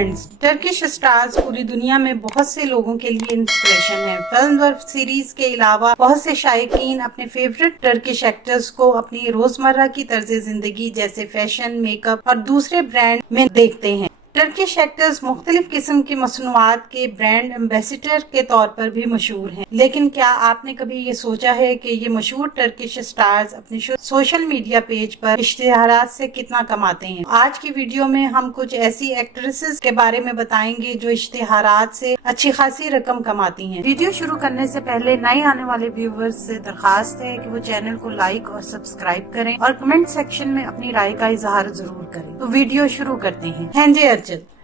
Friends, Turkish stars पूरी दुनिया में बहुत से लोगों के लिए इंस्पिरेशन है। फिल्म और सीरीज के अलावा बहुत से शायकीन अपने फेवरेट टर्किश एक्टर्स को अपनी रोजमर्रा की तर्ज जिंदगी जैसे फैशन, मेकअप और दूसरे ब्रांड में देखते हैं। टर्किश एक्टर्स मुख्तलिफ किस्म की मसनूआत के ब्रांड एम्बेसडर के तौर पर भी मशहूर हैं। लेकिन क्या आपने कभी ये सोचा है कि ये मशहूर टर्किश स्टार्स अपने सोशल मीडिया पेज पर इश्तिहारात से कितना कमाते हैं? आज की वीडियो में हम कुछ ऐसी एक्ट्रेसेस के बारे में बताएंगे जो इश्तिहारात से अच्छी खासी रकम कमाती हैं। वीडियो शुरू करने से पहले नए आने वाले व्यूवर्स से दरखास्त है कि वो चैनल को लाइक और सब्सक्राइब करें और कमेंट सेक्शन में अपनी राय का इजहार जरूर करें। तो वीडियो शुरू करते हैं।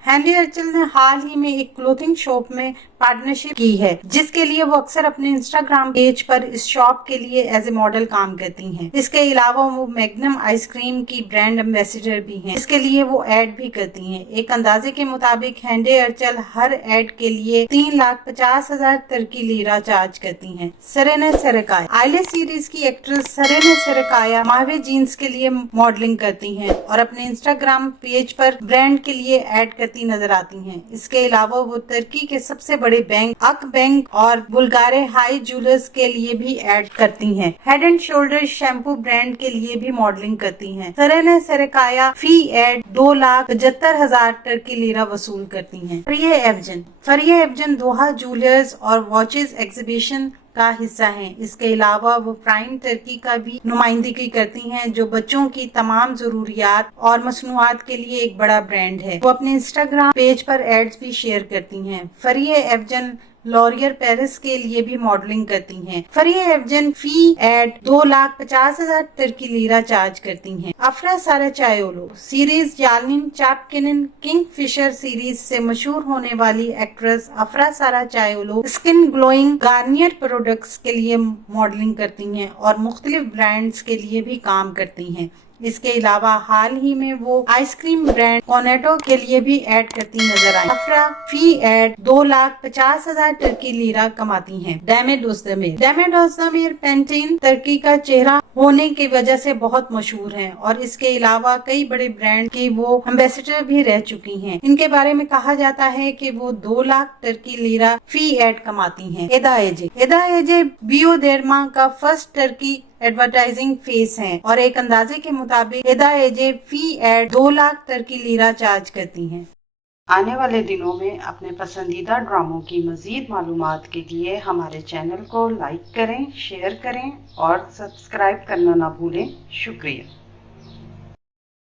हैंडी अर्चल ने हाल ही में एक क्लोथिंग शॉप में पार्टनरशिप की है, जिसके लिए वो अक्सर अपने इंस्टाग्राम पेज पर इस शॉप के लिए एज ए मॉडल काम करती हैं। इसके अलावा वो मैग्नम आइसक्रीम की ब्रांड एम्बेसडर भी हैं। इसके लिए वो एड भी करती हैं। एक अंदाजे के मुताबिक हैंडी अर्चल हर एड के लिए 3,50,000 तुर्की लीरा चार्ज करती हैं। सेरेना सेरेकाया आइले सीरीज की एक्ट्रेस सेरेना सेरेकाया माहवे जीन्स के लिए मॉडलिंग करती हैं और अपने इंस्टाग्राम पेज पर ब्रांड के लिए एड करती नजर आती हैं। इसके अलावा वो तुर्की के सबसे बड़े बैंक अक बैंक और बुल्गारे हाई ज्वेलर्स के लिए भी एड करती हैं। Head and shoulder shampoo brand के लिए भी मॉडलिंग करती हैं। सेरेना सेरेकाया फी एड 2,75,000 तुर्की लीरा वसूल करती हैं। फरिया एवजन दोहा ज्वेलर्स और वॉचेस एग्जीबिशन का हिस्सा हैं। इसके अलावा वो प्राइम तुर्की का भी नुमाइंदगी करती हैं, जो बच्चों की तमाम जरूरियात और मसनूआत के लिए एक बड़ा ब्रांड है। वो अपने इंस्टाग्राम पेज पर एड्स भी शेयर करती हैं। फरिया एवजन लॉरियर पेरिस के लिए भी मॉडलिंग करती हैं। फरिया एवजन फी एड 2,50,000 तुर्की लीरा चार्ज करती हैं। अफरा साराचायोलो सीरीज याल्निन चापकिनन किंग फिशर सीरीज से मशहूर होने वाली एक्ट्रेस अफरा साराचायोलो स्किन ग्लोइंग गार्नियर प्रोडक्ट्स के लिए मॉडलिंग करती हैं और मुख्तलिफ ब्रांड्स के लिए भी काम करती हैं। इसके अलावा हाल ही में वो आइसक्रीम ब्रांड कॉर्नेटो के लिए भी ऐड करती नजर आई। अफरा फी एड 2,50,000 तुर्की लीरा कमाती हैं। डेमेड ओज़देमिर पेंटीन तुर्की का चेहरा होने की वजह से बहुत मशहूर हैं और इसके अलावा कई बड़े ब्रांड की वो एम्बेसडर भी रह चुकी हैं। इनके बारे में कहा जाता है कि वो 2 लाख तुर्की लीरा फी एड कमाती हैं। एदा एजे बियोदेर्मा का फर्स्ट तुर्की एडवर्टाइजिंग फेस हैं और एक अंदाजे के मुताबिक एदा एजे फी एड 2 लाख तुर्की लीरा चार्ज करती हैं। आने वाले दिनों में अपने पसंदीदा ड्रामों की मजीद मालूमात के लिए हमारे चैनल को लाइक करें, शेयर करें और सब्सक्राइब करना ना भूलें। शुक्रिया।